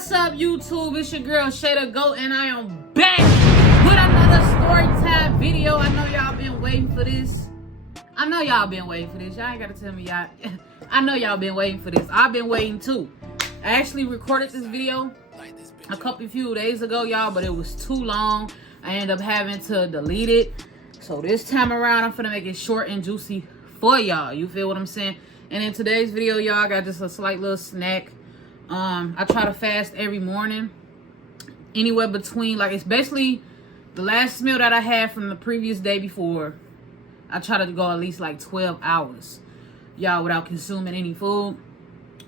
What's up, YouTube? It's your girl Shada Goat, and I am back with another story time video. I know y'all been waiting for this. Y'all ain't gotta tell me y'all. I know y'all been waiting for this. I've been waiting too. I actually recorded this video a few days ago, y'all, but it was too long. I ended up having to delete it. So this time around, I'm finna make it short and juicy for y'all. You feel what I'm saying? And in today's video, y'all, I got just a slight little snack. I try to fast every morning, anywhere between, like, it's basically the last meal that I had from the previous day before. I try to go at least like 12 hours, y'all, without consuming any food,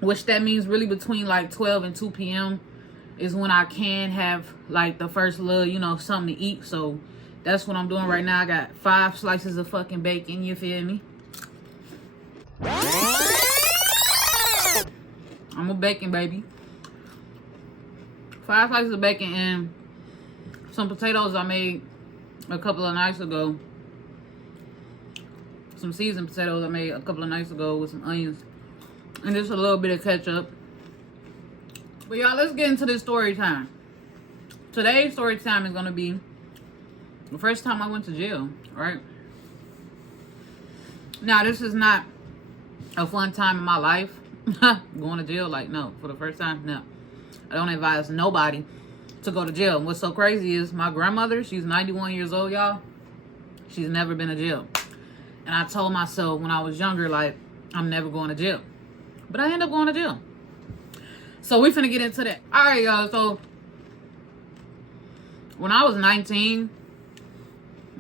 which that means really between like 12 and 2 p.m. is when I can have like the first little, you know, something to eat. So that's what I'm doing right now. I got 5 slices of fucking bacon, you feel me? I'm a bacon baby. 5 slices of bacon and some potatoes I made a couple of nights ago. Some seasoned potatoes I made a couple of nights ago with some onions. And just a little bit of ketchup. But y'all, let's get into this story time. Today's story time is going to be the first time I went to jail, right? Now, this is not a fun time in my life. Going to jail, like, no. For the first time, no. I don't advise nobody to go to jail. And what's so crazy is my grandmother, she's 91 years old, y'all. She's never been to jail. And I told myself when I was younger, like, I'm never going to jail. But I end up going to jail. So we finna get into that. All right, y'all. So when I was 19,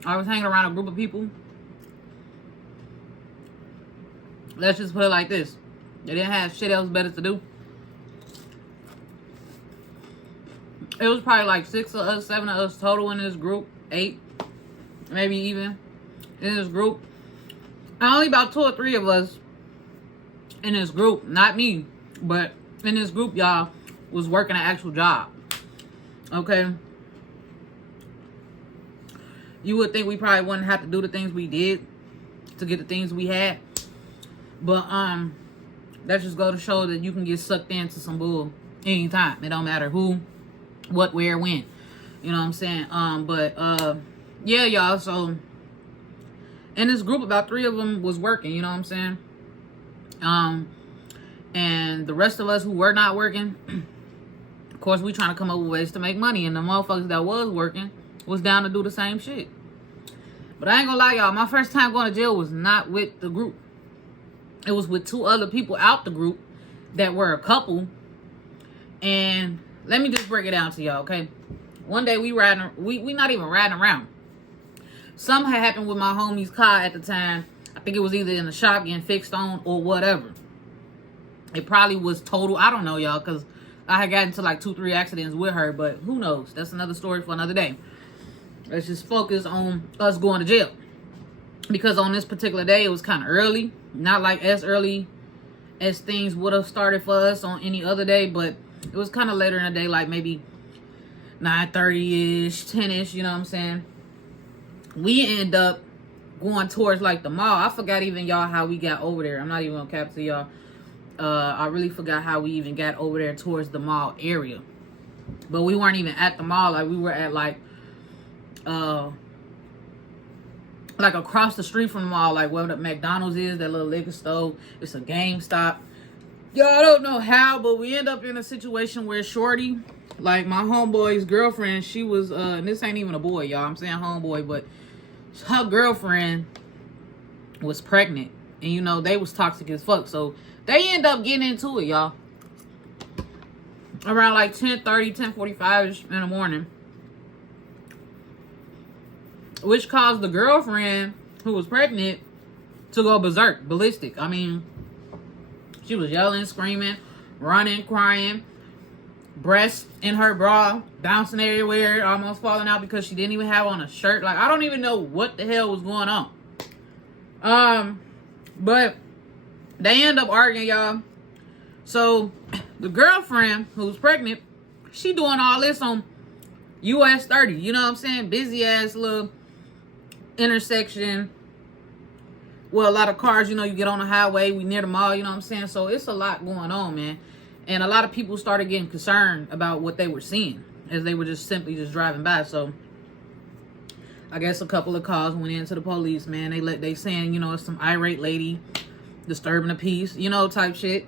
I was hanging around a group of people. Let's just put it like this. They didn't have shit else better to do. It was probably like 6 of us, 7 of us total in this group. 8, maybe even, in this group. And only about 2 or 3 of us in this group, not me, but in this group, y'all, was working an actual job. Okay? You would think we probably wouldn't have to do the things we did to get the things we had. But, that just go to show that you can get sucked into some bull anytime. It don't matter who, what, where, when. You know what I'm saying? Yeah, y'all, so in this group, about 3 of them was working, you know what I'm saying? And the rest of us who were not working, of course, we trying to come up with ways to make money. And the motherfuckers that was working was down to do the same shit. But I ain't gonna lie, y'all, my first time going to jail was not with the group. It was with 2 other people out the group that were a couple. And let me just break it down to y'all, okay? One day we not even riding around. Something had happened with my homie's car at the time. I think it was either in the shop getting fixed on or whatever. It probably was total. I don't know, y'all, because I had gotten into like 2-3 accidents with her, but who knows? That's another story for another day. Let's just focus on us going to jail. Because on this particular day, it was kind of early. Not like as early as things would have started for us on any other day, but it was kind of later in the day, like maybe 9:30-ish, 10-ish, you know what I'm saying? We end up going towards like the mall. I forgot even, y'all, how we got over there. I'm not even gonna cap to y'all. I really forgot how we even got over there towards the mall area. But we weren't even at the mall. Like, we were at like across the street from the mall, like where the McDonald's is, that little liquor store. It's a GameStop. Y'all, I don't know how, but we end up in a situation where Shorty, like my homeboy's girlfriend, she was, and this ain't even a boy, y'all. I'm saying homeboy, but her girlfriend was pregnant. And, you know, they was toxic as fuck. So they end up getting into it, y'all. Around like 10:30, 10:45-ish in the morning. Which caused the girlfriend who was pregnant to go berserk, ballistic. I mean, she was yelling, screaming, running, crying. Breasts in her bra, bouncing everywhere, almost falling out because she didn't even have on a shirt. Like, I don't even know what the hell was going on. But they end up arguing, y'all. So the girlfriend who was pregnant, she doing all this on US 30. You know what I'm saying? Busy ass little intersection. Well, a lot of cars, you know, you get on the highway, we near the mall, you know what I'm saying? So it's a lot going on, man. And a lot of people started getting concerned about what they were seeing as they were just simply just driving by. So I guess a couple of calls went into the police, man. They saying, you know, it's some irate lady disturbing the peace, you know, type shit.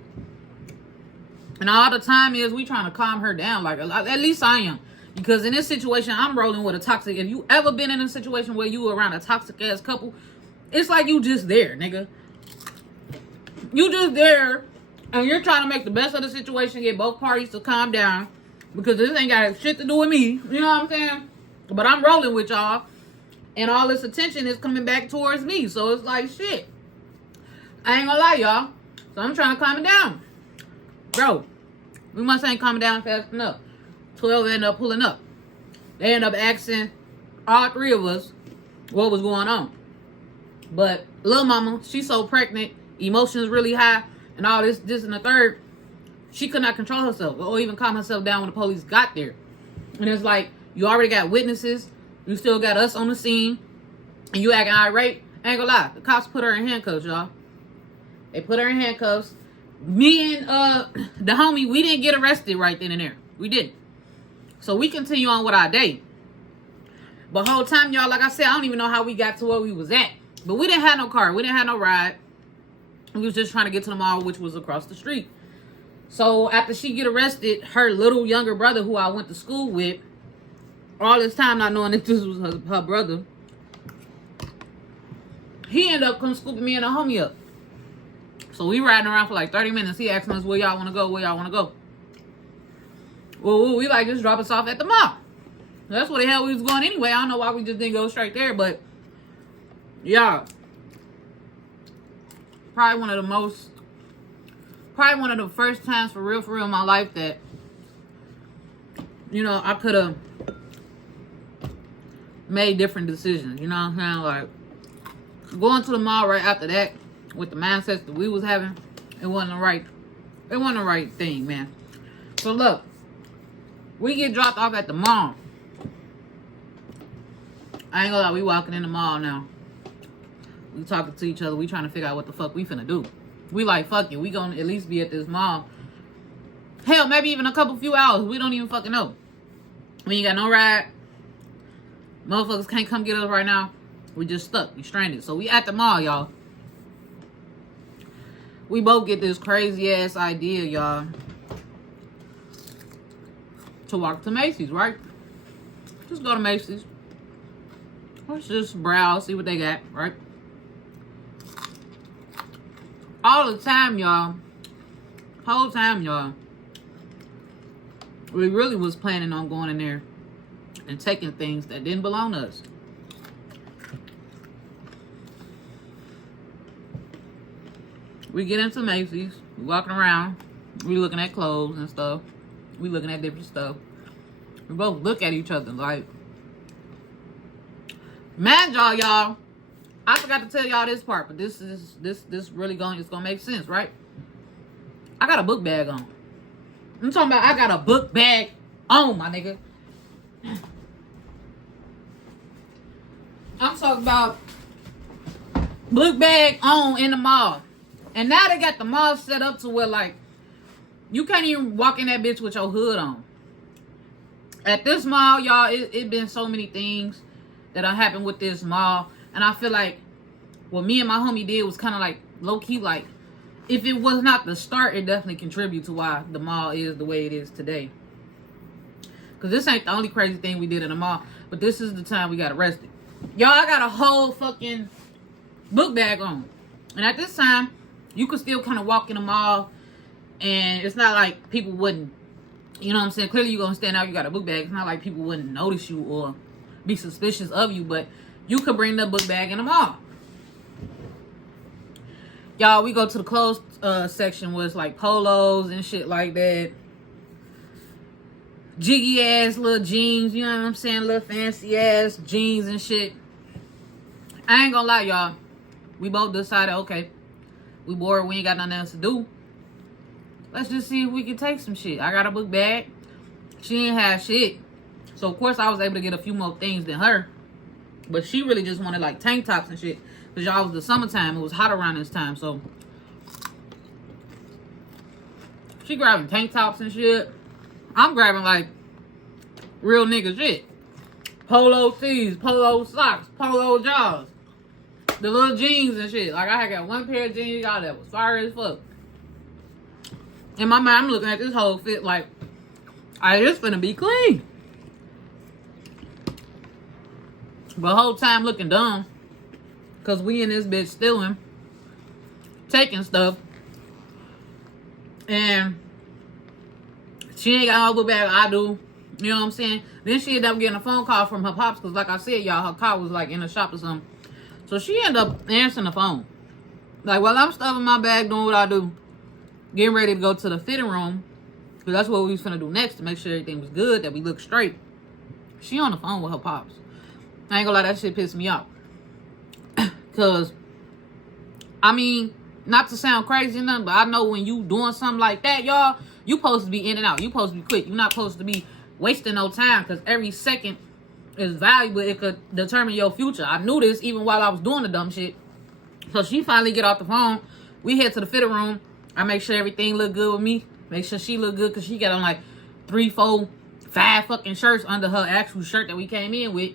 And all the time is we trying to calm her down. Like, at least I am. Because in this situation, I'm rolling with a toxic. If you ever been in a situation where you were around a toxic ass couple, it's like you just there, nigga. You just there, and you're trying to make the best of the situation, get both parties to calm down, because this ain't got shit to do with me. You know what I'm saying? But I'm rolling with y'all, and all this attention is coming back towards me. So it's like, shit. I ain't gonna lie, y'all. So I'm trying to calm it down. Bro, we must ain't calming down fast enough. 12 ended up pulling up. They ended up asking all three of us what was going on. But little mama, she's so pregnant, emotions really high, and all this and the third, she could not control herself or even calm herself down when the police got there. And it's like, you already got witnesses, you still got us on the scene, and you acting irate. I ain't gonna lie, the cops put her in handcuffs, y'all. They put her in handcuffs. Me and the homie, we didn't get arrested right then and there. We didn't. So we continue on with our day. But whole time, y'all, like I said, I don't even know how we got to where we was at. But we didn't have no car. We didn't have no ride. We was just trying to get to the mall, which was across the street. So after she get arrested, her little younger brother, who I went to school with, all this time not knowing that this was her brother, he ended up come scooping me and a homie up. So we riding around for like 30 minutes. He asking us, where y'all want to go? Where y'all want to go? Well, we like, just drop us off at the mall. That's where the hell we was going anyway. I don't know why we just didn't go straight there, but yeah. Probably one of the first times for real in my life that, you know, I could have made different decisions. You know what I'm saying? Like, going to the mall right after that with the mindsets that we was having, it wasn't the right thing, man. So look, we get dropped off at the mall. I ain't gonna lie, we walking in the mall now. We talking to each other. We trying to figure out what the fuck we finna do. We like, fuck it. We gonna at least be at this mall. Hell, maybe even a few hours. We don't even fucking know. We ain't got no ride. Motherfuckers can't come get us right now. We just stuck. We stranded. So we at the mall, y'all. We both get this crazy ass idea, y'all, to walk to Macy's, right? Just go to Macy's. Let's just browse, see what they got, right? All the time, y'all. Whole time, y'all. We really was planning on going in there and taking things that didn't belong to us. We get into Macy's. We walking around. We looking at clothes and stuff. We looking at different stuff. We both look at each other like, man, y'all. I forgot to tell y'all this part, but this really it's gonna make sense, right? I got a book bag on. I'm talking about I got a book bag on, my nigga. I'm talking about book bag on in the mall. And now they got the mall set up to where, like, you can't even walk in that bitch with your hood on. At this mall, y'all, it been so many things that happened with this mall. And I feel like what me and my homie did was kind of like low-key, like, if it was not the start, it definitely contributed to why the mall is the way it is today. Because this ain't the only crazy thing we did in the mall, but this is the time we got arrested. Y'all, I got a whole fucking book bag on. And at this time, you could still kind of walk in the mall, and it's not like people wouldn't, you know what I'm saying? Clearly you're going to stand out, you got a book bag. It's not like people wouldn't notice you or be suspicious of you, but you could bring the book bag in the mall. Y'all, we go to the clothes section where it's like polos and shit like that. Jiggy ass little jeans, you know what I'm saying? Little fancy ass jeans and shit. I ain't gonna lie, y'all. We both decided, okay, we bored, we ain't got nothing else to do. Let's just see if we can take some shit. I got a book bag. She ain't have shit. So, of course, I was able to get a few more things than her. But she really just wanted, like, tank tops and shit. Because, y'all, it was the summertime. It was hot around this time. So, She grabbing tank tops and shit. I'm grabbing like real nigga shit. Polo tees, polo socks, polo jaws. The little jeans and shit. Like I had got one pair of jeans, y'all, that was fire as fuck. In my mind, I'm looking at this whole fit like, this finna be clean. But the whole time looking dumb. Cause we in this bitch stealing, taking stuff. And she ain't got no book bag, I do. You know what I'm saying? Then she ended up getting a phone call from her pops. Cause like I said, y'all, her car was like in the shop or something. So she ended up answering the phone. Like while I'm stuffing my bag, doing what I do, getting ready to go to the fitting room. Cause that's what we was finna do next to make sure everything was good, that we look straight. She on the phone with her pops. I ain't gonna lie, that shit pissed me off. Cause, I mean, not to sound crazy or nothing, but I know when you doing something like that, y'all, you supposed to be in and out. You supposed to be quick. You're not supposed to be wasting no time, because every second is valuable. It could determine your future. I knew this even while I was doing the dumb shit. So she finally get off the phone. We head to the fitting room. I make sure everything look good with me. Make sure she look good, because she got on like 3, 4, 5 fucking shirts under her actual shirt that we came in with.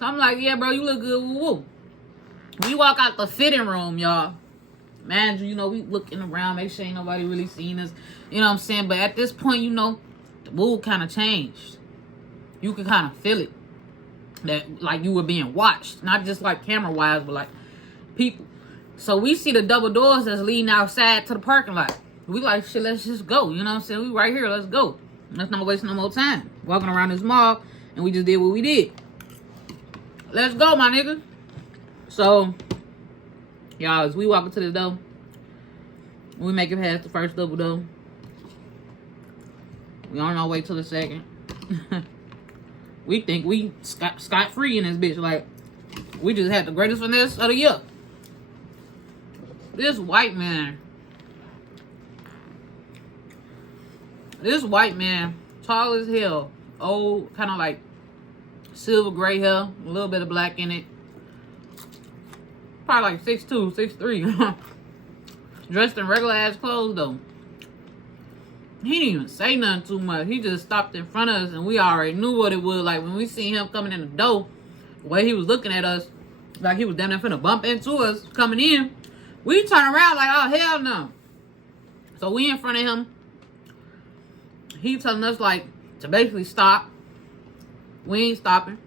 So I'm like, yeah, bro, you look good. Woo woo. We walk out the fitting room, y'all. Man, you know, we looking around, make sure ain't nobody really seen us. You know what I'm saying? But at this point, you know, the mood kind of changed. You could kind of feel it. That, like, you were being watched. Not just, like, camera-wise, but, like, people. So we see the double doors that's leading outside to the parking lot. We like, shit, let's just go. You know what I'm saying? We right here, let's go. Let's not waste no more time. Walking around this mall, and we just did what we did. Let's go, my nigga. So, y'all, as we walk into the door, we make it past the first double door. We on our way to the second. We think we scot-free in this bitch. Like, we just had the greatest finesse of the year. This white man, tall as hell, old, kind of like silver gray hair, a little bit of black in it. Probably like 6'2", 6'3". Dressed in regular ass clothes though. He didn't even say nothing too much. He just stopped in front of us, and we already knew what it was. Like when we seen him coming in the door, the way he was looking at us, like he was damn near finna bump into us coming in. We turn around like, oh hell no. So we in front of him. He telling us like to basically stop. We ain't stopping.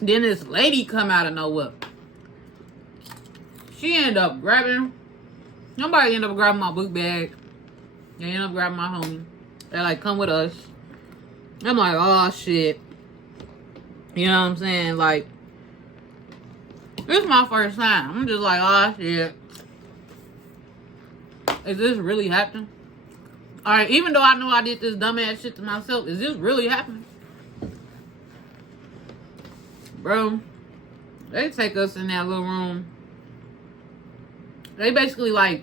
Then this lady come out of nowhere. She ended up grabbing. Nobody ended up grabbing my book bag. They ended up grabbing my homie. They're like, come with us. I'm like, oh shit. You know what I'm saying? Like, this is my first time. I'm just like, oh shit. Is this really happening? Alright, even though I know I did this dumbass shit to myself, is this really happening? Bro, they take us in that little room. They basically like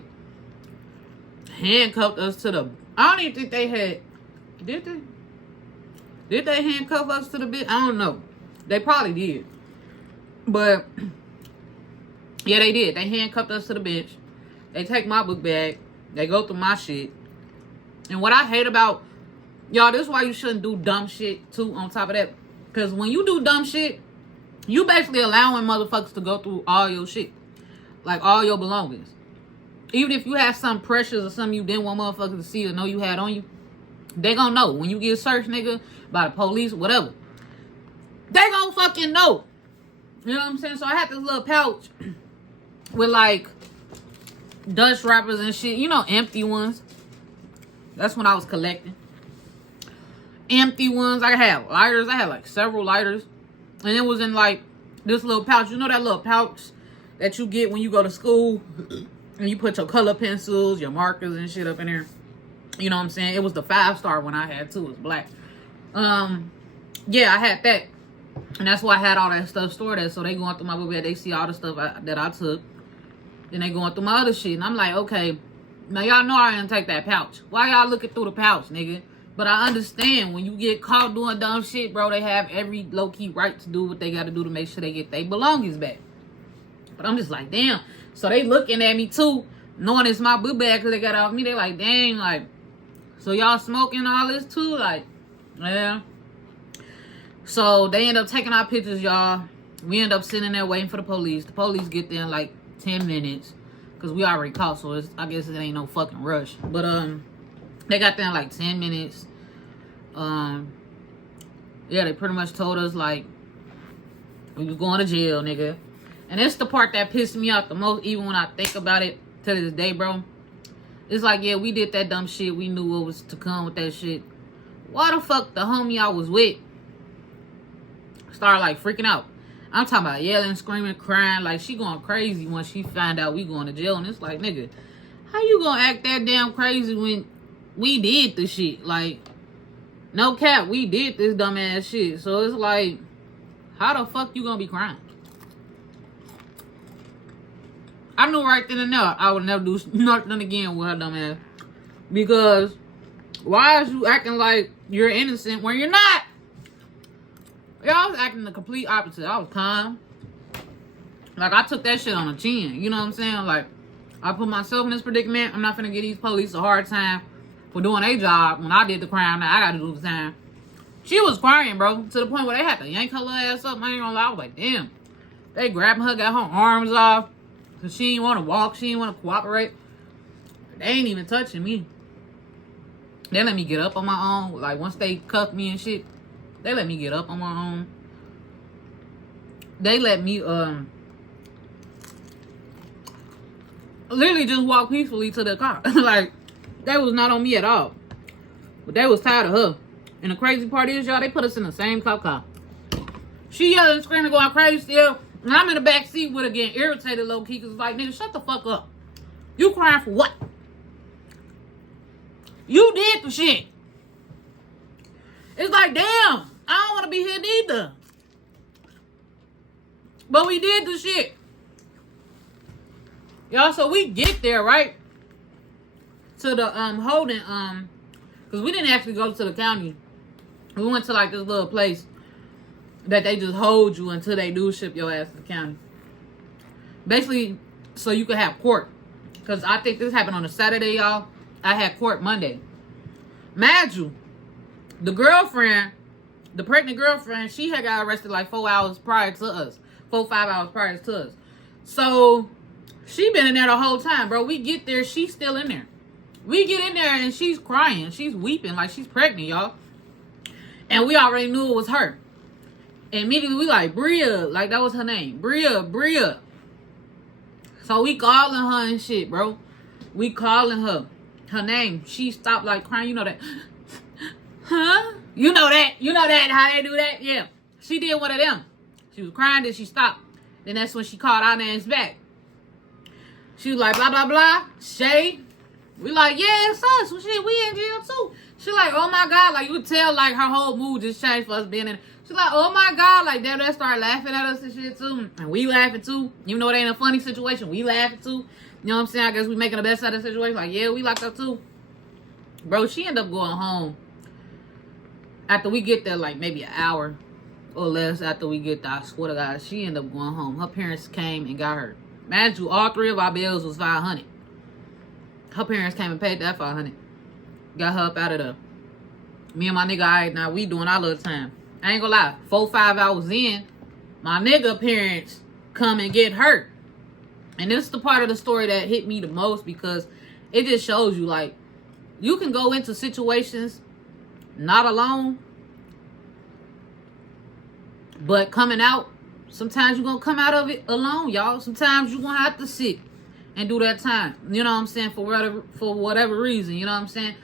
handcuffed us to the... I don't even think they had... Did they? Did they handcuff us to the bed? I don't know. They probably did. But yeah, they did. They handcuffed us to the bench. They take my book bag. They go through my shit. And what I hate about... Y'all, this is why you shouldn't do dumb shit too on top of that. Because when you do dumb shit, you basically allowing motherfuckers to go through all your shit. Like all your belongings. Even if you have some pressures or something you didn't want motherfuckers to see or know you had on you, they gonna know. When you get searched, nigga, by the police, whatever, they gonna fucking know. You know what I'm saying? So I had this little pouch with like Dutch wrappers and shit. You know, empty ones. That's when I was collecting. Empty ones. I had lighters. I had like several lighters. And it was in like this little pouch. You know that little pouch that you get when you go to school and you put your color pencils, your markers and shit up in there. You know what I'm saying? It was the 5-star one I had too. It was black. Yeah, I had that. And that's why I had all that stuff stored there. So they going through my book bag. They see all the stuff that I took. Then they going through my other shit. And I'm like, okay. Now y'all know I didn't take that pouch. Why y'all looking through the pouch, nigga? But I understand when you get caught doing dumb shit, bro, they have every low-key right to do what they got to do to make sure they get their belongings back. But I'm just like, damn. So they looking at me too, knowing it's my book bag because they got it off me. They like, dang, like, So y'all smoking all this too? Like, yeah. So they end up taking our pictures, y'all. We end up sitting there waiting for the police. The police get there in like 10 minutes. Because we already caught, so I guess it ain't no fucking rush. But, they got there in like 10 minutes. Yeah, they pretty much told us, like, we was going to jail, nigga. And it's the part that pissed me off the most, even when I think about it to this day, bro. It's like, yeah, we did that dumb shit. We knew what was to come with that shit. Why the fuck the homie I was with started, like, freaking out? I'm talking about yelling, screaming, crying. Like, she going crazy when she find out we going to jail. And it's like, nigga, how you gonna act that damn crazy when we did the shit? Like, no cap, we did this dumbass shit. So it's like, how the fuck you gonna be crying? I knew right then and there I would never do nothing again with her dumbass. Because why is you acting like you're innocent when you're not? Y'all was acting the complete opposite. I was calm. Like, I took that shit on the chin. You know what I'm saying? Like, I put myself in this predicament. I'm not finna give these police a hard time for doing their job when I did the crime. Now I gotta do the time. She was crying, bro, to the point where they had to yank her little ass up. I ain't gonna lie. I was like, damn. They grabbing her, got her arms off. Because she didn't want to walk. She didn't want to cooperate. They ain't even touching me. They let me get up on my own. Like, once they cuffed me and shit, they let me get up on my own. They let me, literally just walk peacefully to the car. Like, they was not on me at all. But they was tired of her. And the crazy part is, y'all, they put us in the same cop car. She yelling, screaming, going crazy still. And I'm in the back seat with her getting irritated low-key. Because it's like, nigga, shut the fuck up. You crying for what? You did the shit. It's like, damn, I don't want to be here neither. But we did the shit. Y'all, so we get there, right? To the holding, because we didn't actually go to the county. We went to like this little place that they just hold you until they do ship your ass to the county. Basically, so you could have court. Because I think this happened on a Saturday, y'all. I had court Monday. Mind you, the girlfriend, the pregnant girlfriend, she had got arrested like 4 hours prior to us. 4-5 hours prior to us. So, she been in there the whole time, bro. We get there, she's still in there. We get in there and she's crying. She's weeping like she's pregnant, y'all. And we already knew it was her. And immediately we like, Bria. Like, that was her name. Bria. So we calling her and shit, bro. We calling her. Her name. She stopped like crying. You know that. Huh? You know that. How they do that? Yeah. She did one of them. She was crying, then she stopped. Then that's when she called our names back. She was like, blah, blah, blah. Shay. We like, yeah, it's us. Well, shit, we in jail too. She like, oh my God. Like, you could tell, like, her whole mood just changed for us being in. She's like, oh my God. Like, they started laughing at us and shit too. And we laughing too. Even though it ain't a funny situation, we laughing too. You know what I'm saying? I guess we making the best out of the situation. Like, yeah, we locked up too. Bro, she ended up going home. After we get there, like, maybe an hour or less after we get there, I swear to God, she ended up going home. Her parents came and got her. Imagine you, all three of our bills was $500. Her parents came and paid that $500. Got her up out of there. Me and my nigga, all right, now we doing our little time. I ain't gonna lie, 4-5 hours in, my nigga parents come and get hurt. And this is the part of the story that hit me the most because it just shows you, like, you can go into situations not alone, but coming out, sometimes you're gonna come out of it alone, y'all. Sometimes you're gonna have to sit and do that time. You know what I'm saying? For whatever reason, you know what I'm saying?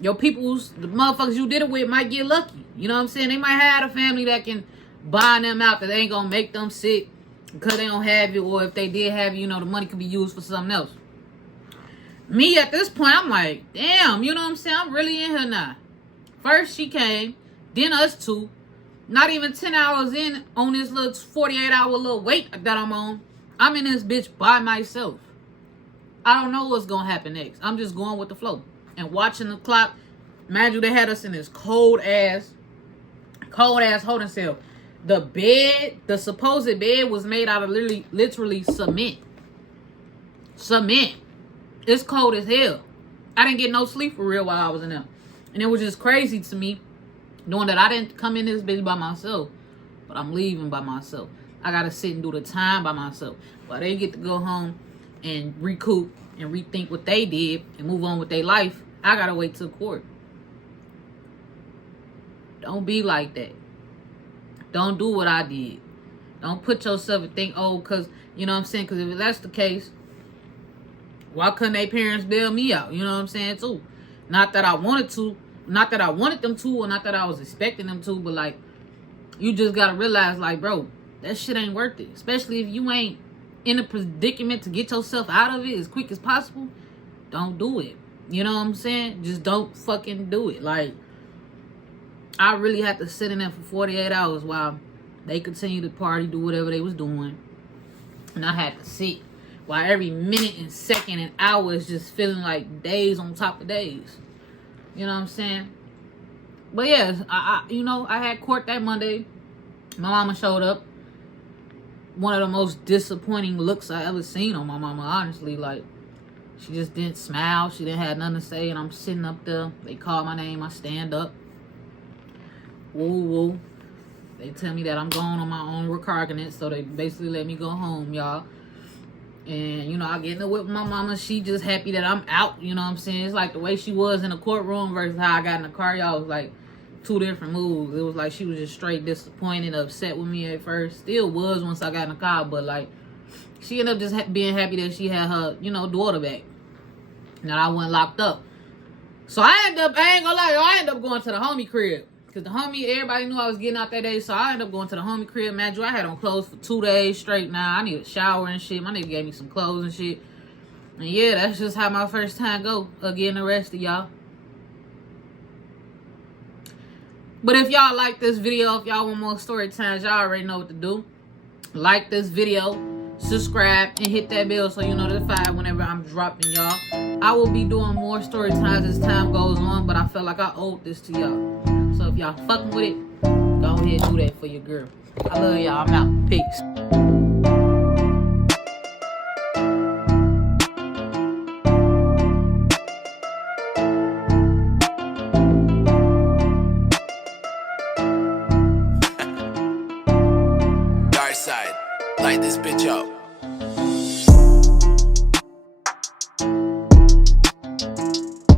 Your peoples, the motherfuckers you did it with might get lucky. You know what I'm saying? They might have a family that can bind them out, that they ain't gonna make them sick because they don't have it, or if they did have it, you know, the money could be used for something else. Me, at this point, I'm like, damn, you know what I'm saying? I'm really in here now. First she came, then us two. Not even 10 hours in on this little 48-hour little wait that I'm on. I'm in this bitch by myself. I don't know what's going to happen next. I'm just going with the flow. And watching the clock. Imagine they had us in this cold-ass holding cell. The bed, the supposed bed was made out of literally cement. Cement. It's cold as hell. I didn't get no sleep for real while I was in there. And it was just crazy to me, knowing that I didn't come in this bitch by myself, but I'm leaving by myself. I gotta sit and do the time by myself. While they get to go home and recoup and rethink what they did and move on with their life, I gotta wait till court. Don't be like that. Don't do what I did. Don't put yourself and think, oh, because, you know what I'm saying? Because if that's the case, why couldn't their parents bail me out? You know what I'm saying, too? Not that I wanted to. Not that I wanted them to, or not that I was expecting them to, but, like, you just got to realize, like, bro, that shit ain't worth it. Especially if you ain't in a predicament to get yourself out of it as quick as possible. Don't do it. You know what I'm saying? Just don't fucking do it. Like, I really had to sit in there for 48 hours while they continued to party, do whatever they was doing. And I had to sit while every minute and second and hour is just feeling like days on top of days. You know what I'm saying? But yeah, I had court that Monday. My mama showed up. One of the most disappointing looks I ever seen on my mama, honestly. Like, she just didn't smile. She didn't have nothing to say. And I'm sitting up there. They call my name. I stand up. Woo woo. They tell me that I'm going on my own recognizance, so they basically let me go home, y'all. And, you know, I get in the whip with my mama. She just happy that I'm out, you know what I'm saying? It's like the way she was in the courtroom versus how I got in the car, y'all, was like two different moves. It was like she was just straight disappointed, upset with me at first. Still was once I got in the car, but, like, she ended up just being happy that she had her, you know, daughter back. That I wasn't locked up. So I ain't gonna lie, I ended up going to the homie crib. Because the homie, everybody knew I was getting out that day. So I ended up going to the homie crib. Man, I had on clothes for 2 days straight now. I need a shower and shit. My nigga gave me some clothes and shit. And yeah, that's just how my first time go. Getting arrested, y'all. But if y'all like this video, if y'all want more story times, y'all already know what to do. Like this video, subscribe, and hit that bell so you notified whenever I'm dropping, y'all. I will be doing more story times as time goes on, but I felt like I owed this to y'all. So if y'all fucking with it, go ahead and do that for your girl. I love y'all. I'm out. Peace.